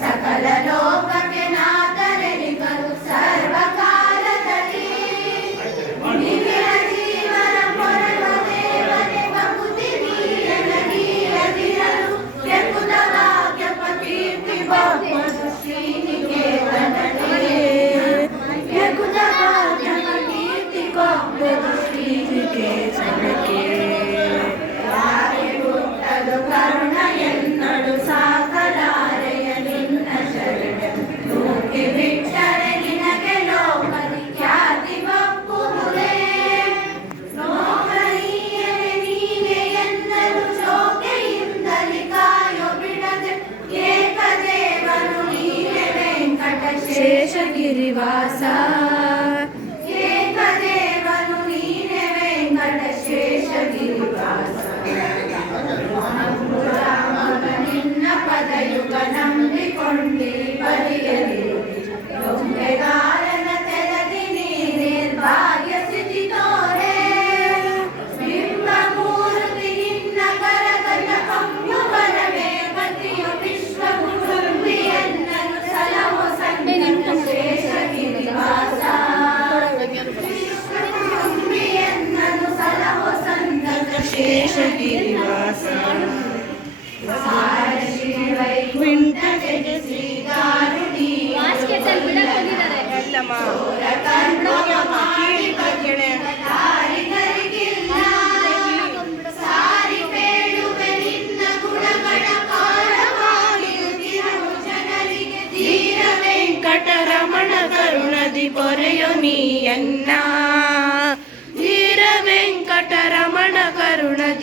సకల I saw.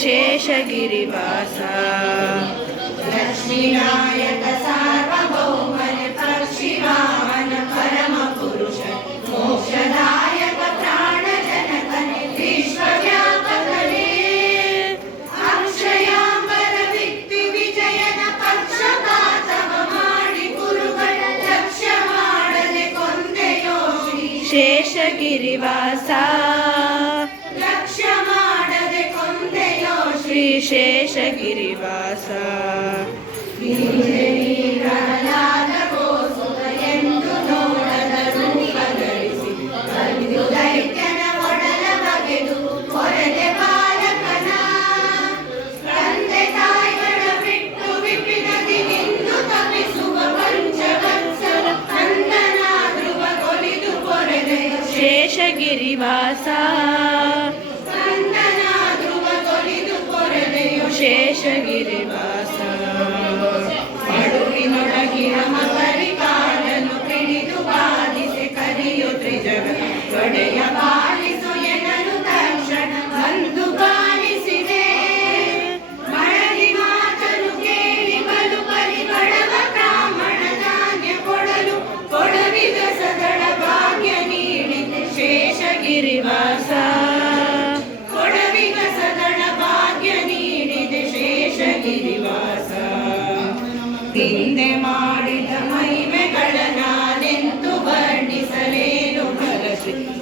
शेषगिरिवास लक्ष्मीनायक सार्वभौमन सार्वभौमन् अक्षिवान परमपुरुषदायक प्राणे अक्षया पर विजयन पक्षपातवमाणि पक्षपातमाणि लक्ष्यमाणले दक्षमाणय शेषगिरिवासा विशेषगिरिवासा ಶೇಷಗಿರಿ ವಾಸ. ಮಡುವಿನೊಳಗಿನ ಮಕರಿ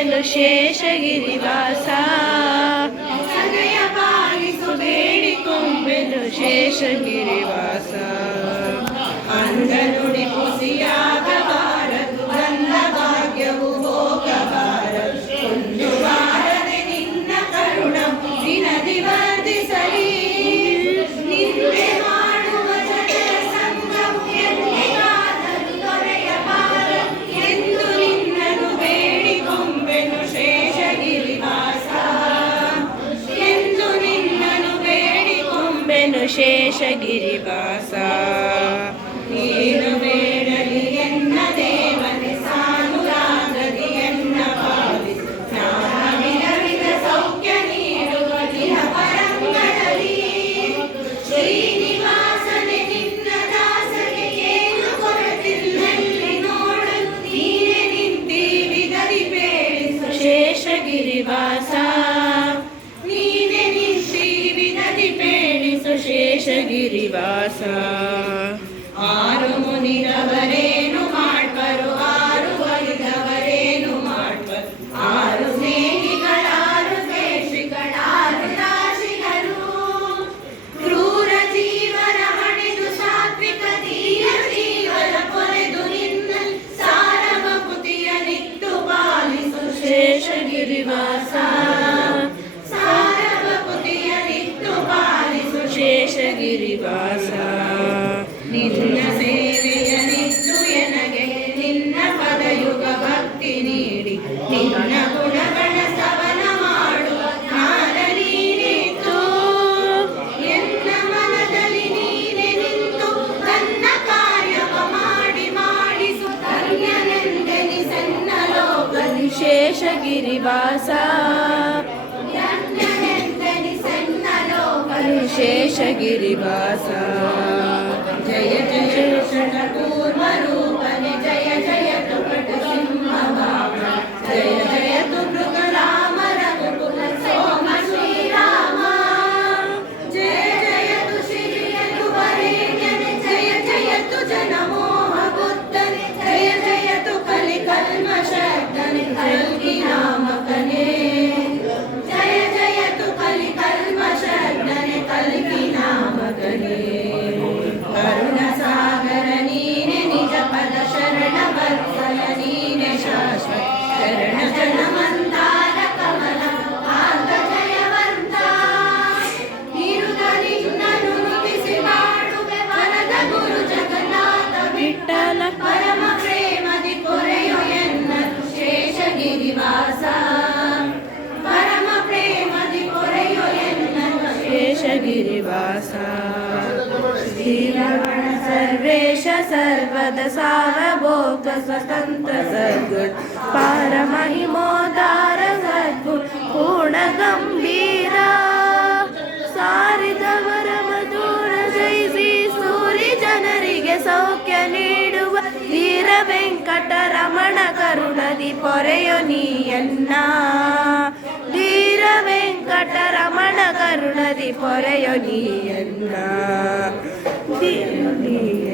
ಶೇಷಗಿರಿವಾಸ ಸದಯ ಪಾಲಿಸು ಬೇಡಿಕೊಂಬೆನು ಶೇಷಗಿರಿವಾಸ ಅಂದನುಡಿ ಪುಸಿಯಾದ ಶೇಷಗಿರಿವಾಸ ನೀನು Shiva Sai. शगिरिवासा धीरं सर्वेश सर्वदारभोग स्वतन्त्र सद्गुण सद्गुरु पारमहिमोगार सद्गु गुणगम्भीरा सारितवरमधुरैसि सूरि जनग सौख्यनि ವೀರ ವೆಂಕಟರಮಣ ಕರುಣದಿ ಪೊರೆಯು ನೀಯನ್ನ ವೀರ ವೆಂಕಟರಮಣ ಕರುಣದಿ ಪೊರೆಯು ನೀಯನ್ನ ನೀಯ